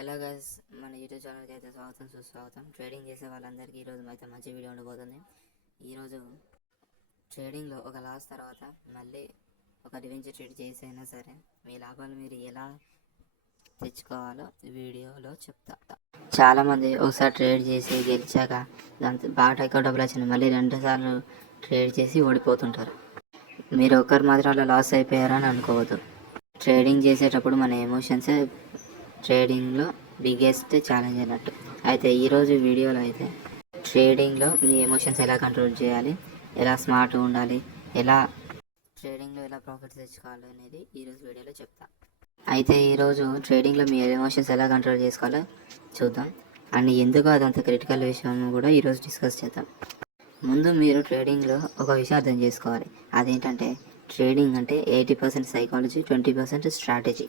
Hello guys, మన YouTube ఛానల్కి అయితే స్వాగతం సుస్వాగతం. ట్రేడింగ్ చేసే వాళ్ళందరికీ ఈరోజు అయితే మంచి వీడియో ఉండబోతుంది. ఈరోజు ట్రేడింగ్లో ఒక లాస్ తర్వాత మళ్ళీ ఒక రివెంజ్ ట్రేడ్ చేసైనా సరే మీ లాభాలు మీరు ఎలా తెచ్చుకోవాలో వీడియోలో చెప్తా. చాలామంది ఒకసారి ట్రేడ్ చేసి గెలిచాక దాంతో బాగా ఎక్కువ డబ్బులు వచ్చింది మళ్ళీ 2 సార్లు ట్రేడ్ చేసి ఓడిపోతుంటారు. మీరు ఒక్కరు మాత్రం అలా లాస్ అయిపోయారని అనుకోవద్దు. ట్రేడింగ్ చేసేటప్పుడు మన ఎమోషన్సే ట్రేడింగ్లో బిగ్గెస్ట్ ఛాలెంజ్ అన్నట్టు. అయితే ఈరోజు వీడియోలో అయితే ట్రేడింగ్లో మీ ఎమోషన్స్ ఎలా కంట్రోల్ చేయాలి, ఎలా స్మార్ట్గా ఉండాలి, ఎలా ట్రేడింగ్లో ఎలా ప్రాఫిట్స్ తెచ్చుకోవాలి అనేది ఈరోజు వీడియోలో చెప్తా. అయితే ఈరోజు ట్రేడింగ్లో మీ ఎమోషన్స్ ఎలా కంట్రోల్ చేసుకోవాలో చూద్దాం. అండ్ ఎందుకు అదంత క్రిటికల్ విషయం కూడా ఈరోజు డిస్కస్ చేద్దాం. ముందు మీరు ట్రేడింగ్లో ఒక విషయం అర్థం చేసుకోవాలి. అదేంటంటే ట్రేడింగ్ అంటే 80% సైకాలజీ, 20% స్ట్రాటజీ.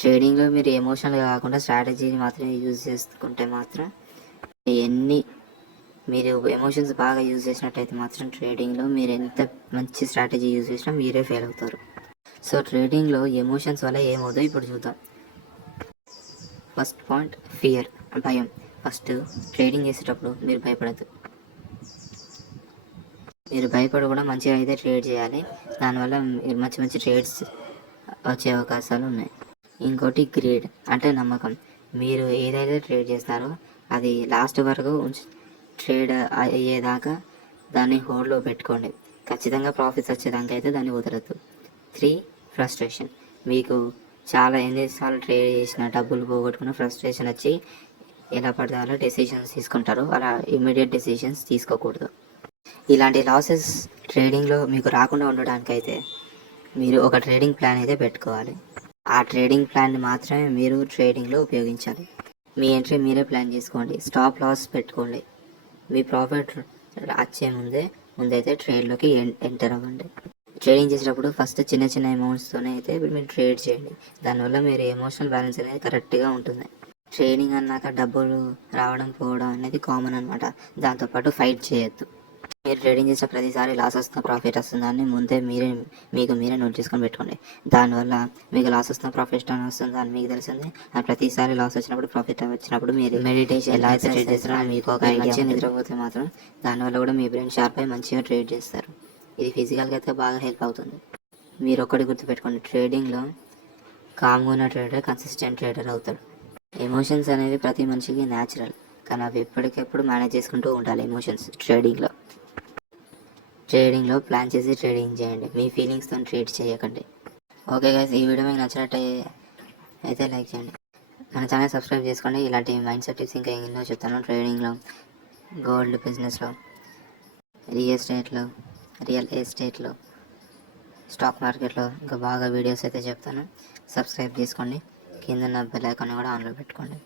ట్రేడింగ్లో మీరు ఎమోషనల్గా కాకుండా స్ట్రాటజీని మాత్రమే యూజ్ చేసుకుంటే మాత్రం మీరు ఎమోషన్స్ బాగా యూజ్ చేసినట్టయితే మాత్రం ట్రేడింగ్లో మీరు ఎంత మంచి స్ట్రాటజీ యూజ్ చేసినా మీరే ఫెయిల్ అవుతారు. సో ట్రేడింగ్లో ఎమోషన్స్ వల్ల ఏమవుతుందో ఇప్పుడు చూద్దాం. ఫస్ట్ పాయింట్ ఫియర్, భయం. ఫస్ట్ ట్రేడింగ్ చేసేటప్పుడు మీరు భయపడద్దు. మీరు భయపడి కూడా మంచిగా అయితే ట్రేడ్ చేయాలి. దానివల్ల మీరు మంచి మంచి ట్రేడ్స్ వచ్చే అవకాశాలు ఉన్నాయి. ఇంకోటి గ్రేడ్ అంటే నమ్మకం. మీరు ఏదైతే ట్రేడ్ చేస్తారో అది లాస్ట్ వరకు ట్రేడ్ అయ్యేదాకా దాన్ని హోల్డ్లో పెట్టుకోండి. ఖచ్చితంగా ప్రాఫిట్స్ వచ్చేదాకా అయితే దాన్ని వదలద్దు. 3 ఫ్రస్ట్రేషన్. మీకు చాలా ఎన్నిసార్లు ట్రేడ్ చేసిన డబ్బులు పోగొట్టుకున్న ఫ్రస్ట్రేషన్ వచ్చి ఎలా పడితే అలా డెసిషన్స్ తీసుకుంటారో అలా ఇమ్మీడియట్ డెసిషన్స్ తీసుకోకూడదు. ఇలాంటి లాసెస్ ట్రేడింగ్లో మీకు రాకుండా ఉండడానికైతే మీరు ఒక ట్రేడింగ్ ప్లాన్ అయితే పెట్టుకోవాలి. ఆ ట్రేడింగ్ ప్లాన్ని మాత్రమే మీరు ట్రేడింగ్లో ఉపయోగించాలి. మీ ఎంట్రీ మీరే ప్లాన్ చేసుకోండి. స్టాప్ లాస్ పెట్టుకోండి. మీ ప్రాఫిట్ వచ్చే ముందైతే ట్రేడ్లోకి ఎంటర్ అవ్వండి. ట్రేడింగ్ చేసేటప్పుడు ఫస్ట్ చిన్న చిన్న అమౌంట్స్తోనే అయితే మీరు ట్రేడ్ చేయండి. దానివల్ల మీరు ఎమోషనల్ బ్యాలెన్స్ అనేది కరెక్ట్గా ఉంటుంది. ట్రేడింగ్ అన్నాక డబ్బులు రావడం పోవడం అనేది కామన్ అనమాట. దాంతోపాటు ఫైట్ చేయొద్దు. మీరు ట్రేడింగ్ చేసే ప్రతిసారి లాస్ వస్తున్న ప్రాఫిట్ వస్తుందని ముందే మీరే నోట్ చేసుకొని పెట్టుకోండి. దానివల్ల మీకు లాస్ వస్తున్న ప్రాఫిట్ అని వస్తుంది అని మీకు తెలిసింది. ఆ ప్రతిసారి లాస్ వచ్చినప్పుడు ప్రాఫిట్ వచ్చినప్పుడు మీరు మెడిటేషన్ ఎలా అయితే ట్రేడ్ చేస్తారో మీకు ఒక మంచిగా నిద్రపోతే మాత్రం దానివల్ల కూడా మీ బ్రెయిన్ షార్ప్ అయి మంచిగా ట్రేడ్ చేస్తారు. ఇది ఫిజికల్గా అయితే బాగా హెల్ప్ అవుతుంది. మీరు ఒక్కటి గుర్తుపెట్టుకోండి, ట్రేడింగ్లో కామ్గా ఉన్న ట్రేడర్ కన్సిస్టెంట్ ట్రేడర్ అవుతాడు. ఎమోషన్స్ అనేవి ప్రతి మనిషికి న్యాచురల్, కానీ అవి ఎప్పటికెప్పుడు మేనేజ్ చేసుకుంటూ ఉండాలి. ఎమోషన్స్ ట్రేడింగ్లో ప్లాన్ చేసి ట్రేడింగ్ చేయండి. మీ ఫీలింగ్స్తో ట్రేడ్ చేయకండి. ఓకే గైస్, ఈ వీడియో మీకు నచ్చినట్టు అయితే లైక్ చేయండి. మన ఛానల్ సబ్స్క్రైబ్ చేసుకోండి. ఇలాంటి మైండ్ సెట్ టిప్స్ ఇంకా ఎన్నో చెప్తాను. ట్రేడింగ్లో, గోల్డ్ బిజినెస్లో, రియల్ ఎస్టేట్లో, స్టాక్ మార్కెట్లో ఇంకా బాగా వీడియోస్ అయితే చెప్తాను. సబ్స్క్రైబ్ చేసుకోండి. కింద బెల్ ఐకాన్ కూడా ఆన్లో పెట్టుకోండి.